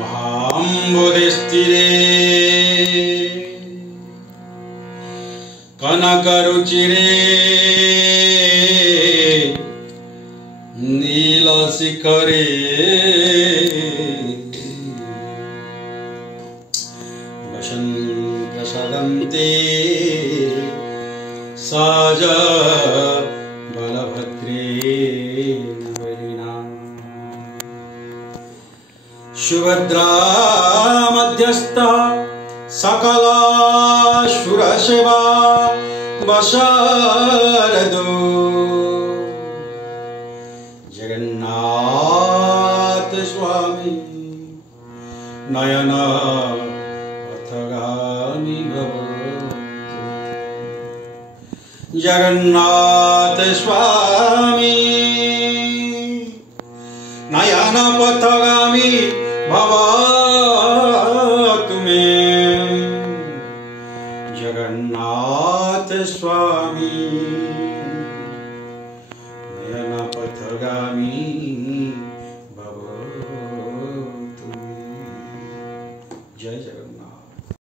महाम्बुधिस्थिरे कनकरुचिरे नीलशिखरे वसन्तसदन्ते सहज बलभद्रे सुभद्रा मध्यस्थ सकलासुरसेवा वशारदो जगन्नाथ स्वामी नयन पथगामी भवतु जगन्नाथ स्वामी नयन पथगामी भवतु मे जगन्नाथ स्वामी।